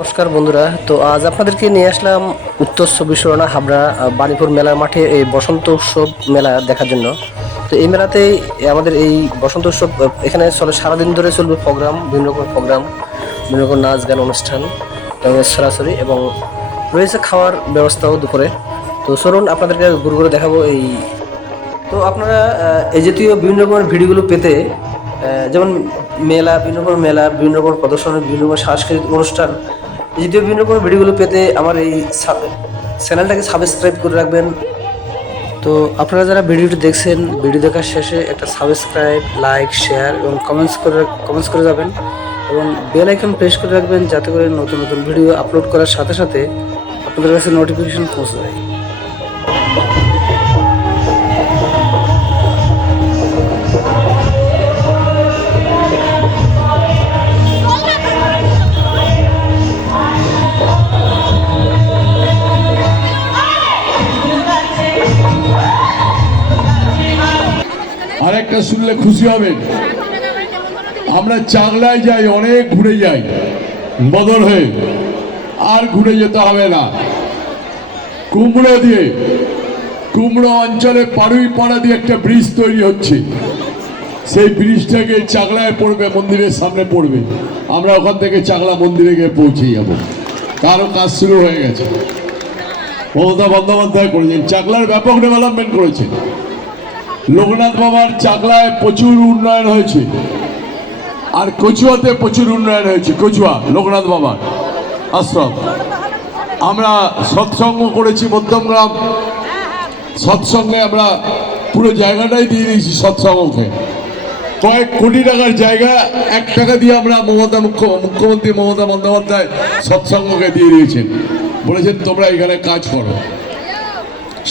নমস্কার বন্ধুরা, তো আজ আপনাদেরকে নিয়ে আসলাম উত্তর চব্বিশ পরগনা হাবড়া বাণীপুর মেলার মাঠে এই বসন্ত উৎসব মেলা দেখার জন্য। তো এই মেলাতেই আমাদের এই বসন্ত উৎসব এখানে চলে, সারাদিন ধরে চলবে প্রোগ্রাম, বিভিন্ন রকম প্রোগ্রাম, বিভিন্ন রকম নাচ গান অনুষ্ঠান এবং সরাসরি, এবং রয়েছে খাওয়ার ব্যবস্থাও দুপুরে। তো চলুন আপনাদেরকে ঘুরে ঘুরে দেখাবো এই। তো আপনারা এই জাতীয় বিভিন্ন রকমের ভিডিওগুলো পেতে, যেমন মেলা, বিভিন্ন রকমের মেলা, বিভিন্ন রকমের প্রদর্শনী, বিভিন্ন রকমের সাংস্কৃতিক অনুষ্ঠান, এই জাতীয় বিভিন্ন রকমের ভিডিওগুলো পেতে আমার এই চ্যানেলটাকে সাবস্ক্রাইব করে রাখবেন। তো আপনারা যারা ভিডিওটি দেখছেন, ভিডিও দেখার শেষে একটা সাবস্ক্রাইব, লাইক, শেয়ার এবং কমেন্টস করে যাবেন, এবং বেল আইকন প্রেস করে রাখবেন, যাতে করে নতুন নতুন ভিডিও আপলোড করার সাথে সাথে আপনাদের কাছে নোটিফিকেশন পৌঁছে যায়। আরেকটা শুনলে খুশি হবেন, আমরা চাংলায় যাই, অনেক ঘুরে যাই বদল হয়ে, আর ঘুরে যেতে হবে না। কুমড়ো অঞ্চলে পাড়ুই পাড়া দিয়ে একটা ব্রিজ তৈরি হচ্ছে, সেই ব্রিজটাকে চাংলায় পড়বে, মন্দিরের সামনে পড়বে। আমরা ওখান থেকে চাংলা মন্দিরে গিয়ে পৌঁছে যাব। কারো কাজ শুরু হয়ে গেছে, মমতা বন্দ্যোপাধ্যায় করেছেন, চাংলার ব্যাপক ডেভেলপমেন্ট করেছেন। লোকনাথ বাবার চাকলায় প্রচুর উন্নয়ন হয়েছে, আর কচুয়াতে প্রচুর উন্নয়ন হয়েছে। কচুয়া লোকনাথ বাবার আশ্রম, আমরা সৎসঙ্গ করেছি মধ্যমগ্রাম, সৎসঙ্গে আমরা পুরো জায়গাটাই দিয়ে দিয়েছি সৎসঙ্গকে। কয়েক কোটি টাকার জায়গা 1 টাকা দিয়ে আমরা মুখ্যমন্ত্রী মমতা বন্দ্যোপাধ্যায় সৎসঙ্গকে দিয়ে দিয়েছেন, বলেছেন তোমরা এখানে কাজ করো।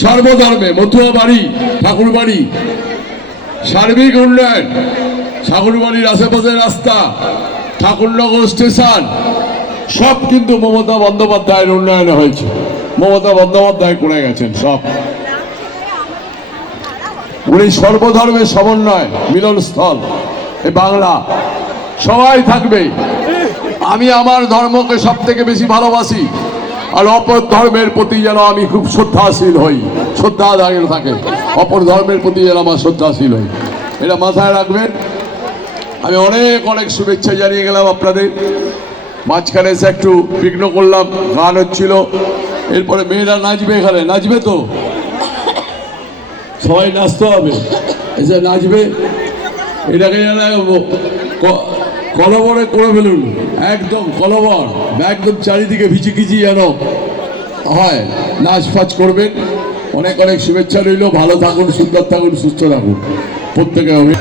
সর্বধর্মে মতুয়া বাড়ি, ঠাকুর বাড়ি, সার্বিক উন্নয়ন, ঠাকুরবাড়ির আশেপাশের রাস্তা, ঠাকুরনগর স্টেশন, সব কিন্তু মমতা বন্দ্যোপাধ্যায়ের উন্নয়নে হয়েছে। মমতা বন্দ্যোপাধ্যায় করে গেছেন সব। উনি সর্বধর্মের সমন্বয় মিলনস্থল। এ বাংলা সবাই থাকবে। আমি আমার ধর্মকে সব থেকে বেশি ভালোবাসি, আর অপর ধর্মের প্রতি যেন আমি খুব শ্রদ্ধাশীল হই, শ্রদ্ধা দাঁড়িয়ে থাকে। অপর ধর্মের প্রতি যেন আমার শ্রদ্ধাশীল হই, এটা মাথায় রাখবেন। আমি অনেক শুভেচ্ছা জানিয়ে গেলাম আপনাদের। মাঝখানে এসে একটু বিঘ্ন করলাম, গান হচ্ছিল। এরপরে মেয়েরা নাচবে, এখানে নাচবে, তো সবাই নাচতে হবে, এসে নাচবে। এটাকে যেন কলবরে করে ফেলুন, একদম কলবর, একদম চারিদিকে ভিচিকিচি যেন হয়, নাচ ফাচ করবেন। অনেক শুভেচ্ছা রইল। ভালো থাকুন, সুন্দর থাকুন, সুস্থ থাকুন প্রত্যেকে। হবে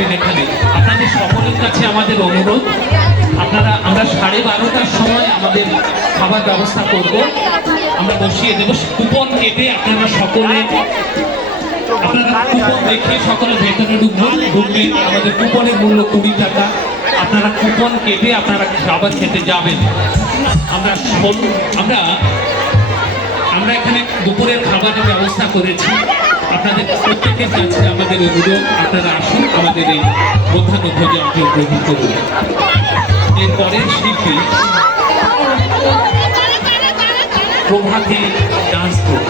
করেন এখানে। আপনাদের সকলের কাছে আমাদের অনুরোধ, আমরা 12:30টার সময় আমাদের খাবার ব্যবস্থা করব, আমরা বসিয়ে দেবো। কুপন কেটে আপনারা কুপন দেখে সকলে ভেতরে ঢুকবেন। আমাদের কুপনের মূল্য 20 টাকা। আপনারা কুপন কেটে আপনারা খাবার খেতে যাবেন। আমরা এখানে দুপুরের খাবারের ব্যবস্থা করেছি। আপনাদের প্রত্যেকের কাছে আমাদের অনুরোধ, আপনারা আসুন, আমাদের এই মধ্যাহ্ন ভোজে অংশগ্রহণ করুন। এরপরের শিল্পী প্রভাতী ডান্স গ্রুপ।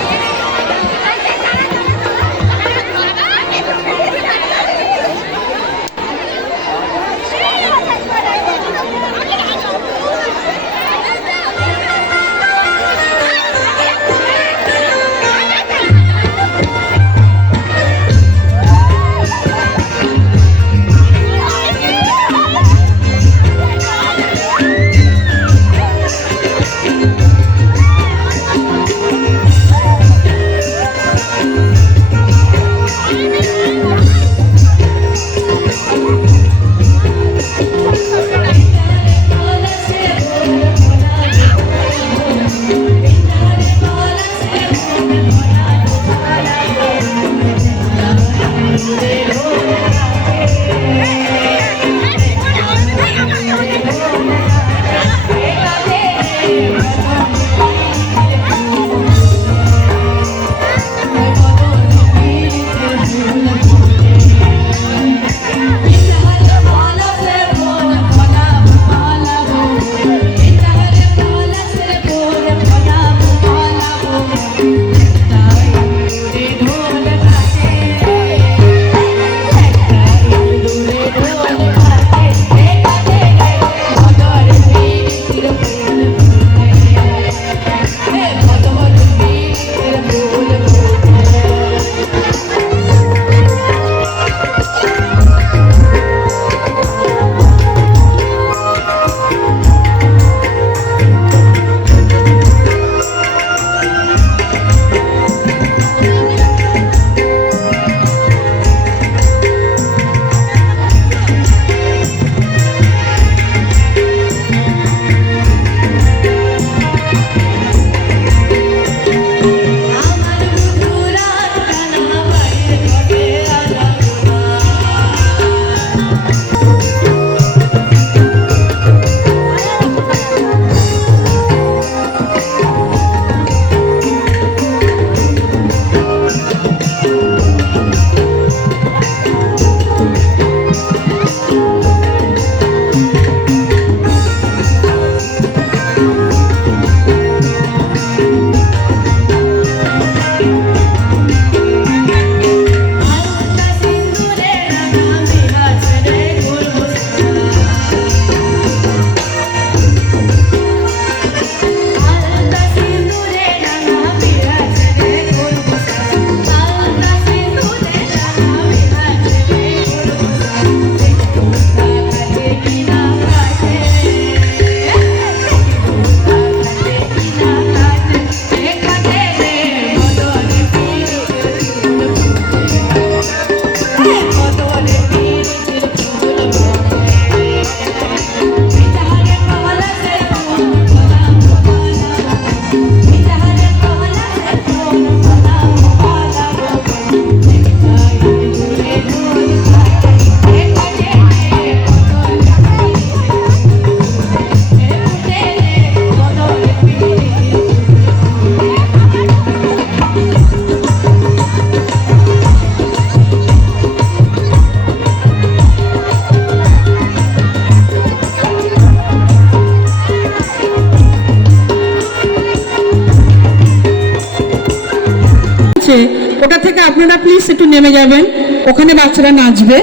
ওটা থেকে আপনারা প্লিজ একটু নেমে যাবেন, ওখানে বাচ্চারা নাচবে।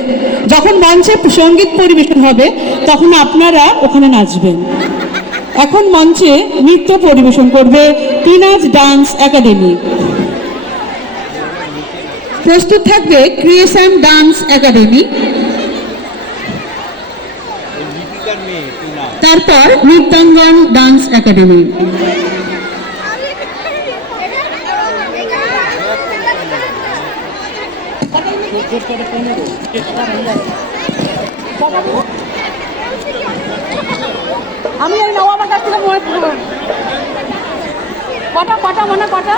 যখন মঞ্চে সঙ্গীত পরিবেশন হবে তখন আপনারা ওখানে নাচবেন। এখন মঞ্চে নৃত্য পরিবেশন করবে টিনাজ ডান্স একাডেমি। প্রস্তুত থাকবে ক্রিয়েশন ডান্স একাডেমি, তারপর নৃত্যাঙ্গন ডান্স একাডেমি। করে 15 আমি এই নাও আমার কাছ থেকে কটা কটা মানে কটা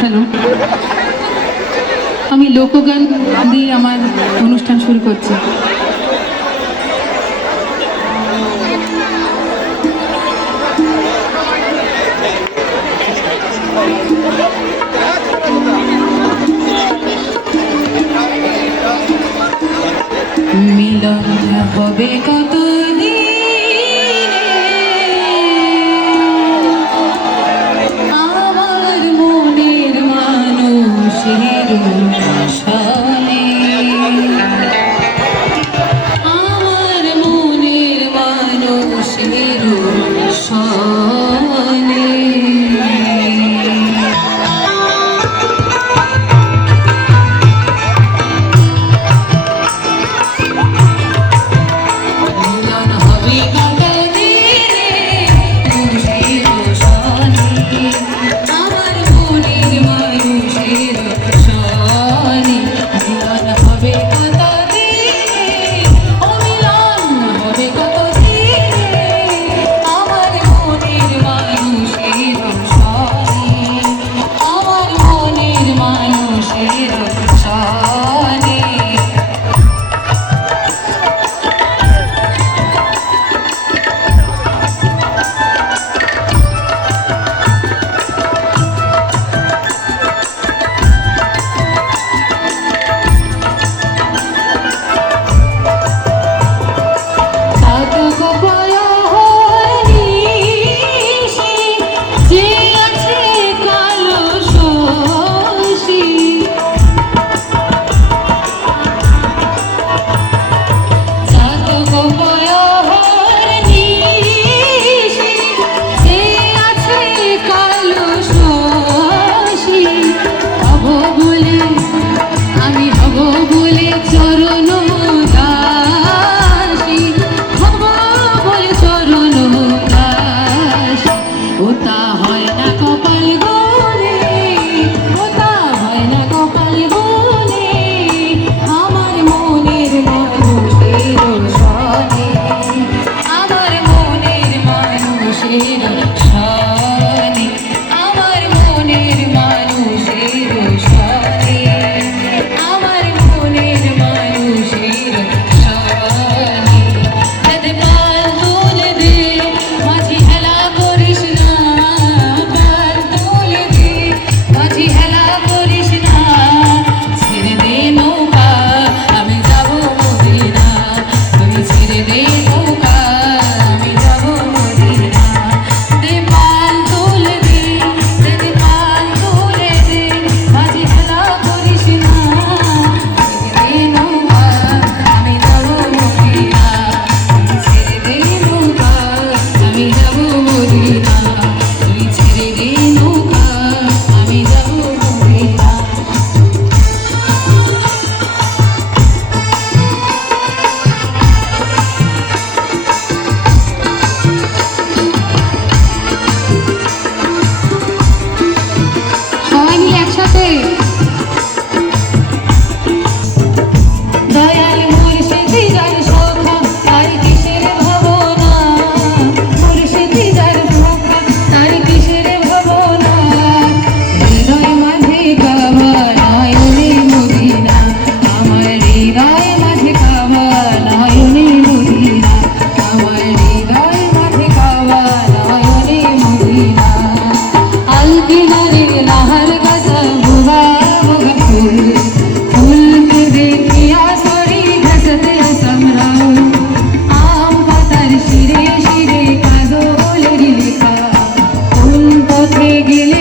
হ্যালো, আমি লোকগান দিয়ে আমার অনুষ্ঠান শুরু করছি। মিলন হবে কত আমার মনের মানুষের সনে, আমার মনের মানুষের সনে। মিলন হবে কত দিনে মানুষের সনে, আমার মনের মানুষের সনে। হয় না কপাল গোলে ওটা হয় না কপাল গোলে আমার মনের মানুষের সনে আমার মনের মানুষের সনে আমার মনের মানুষের সনে আমার মনের মানুষের সনে তাতে পাল তুলে দে মাঝি হেলা করিস না পাল তুলে দে মাঝি হেলা করিস না ছেড়ে দে নৌকা আমি যাব মদিনা তুই ছেড়ে দে নৌকা আমি যাব মদিনা দে পাল তুলে দে দে পাল তুলে দে মাঝি হেলা করিস না ছেড়ে দে নৌকা আমি যাব মদিনা তুই ছেড়ে দে নৌকা আমি যাব মদিনা তুই ছেড়ে দে নৌকা আমি যাব মদিনা সবাই মিলে একসাথে দয়াল মুর্শিদি যার সখা তার কিসের ভাবনা মুর্শিদি যার সখা তার কিসের ভাবনা হৃদয় মাঝে কাবা নয়নে মদিনা আমার হৃদয় মাঝে কাবা নয়নে মদিনা আমার হৃদয় মাঝে কাবা নয়নে মদিনা আল কিনারে নাহার গাছা বুবা বুবা ফুল के देखिया सोरी घसते समराऊ आम पातार शिरे शिरे काजोलेरी लेखा কোন পথে গেলে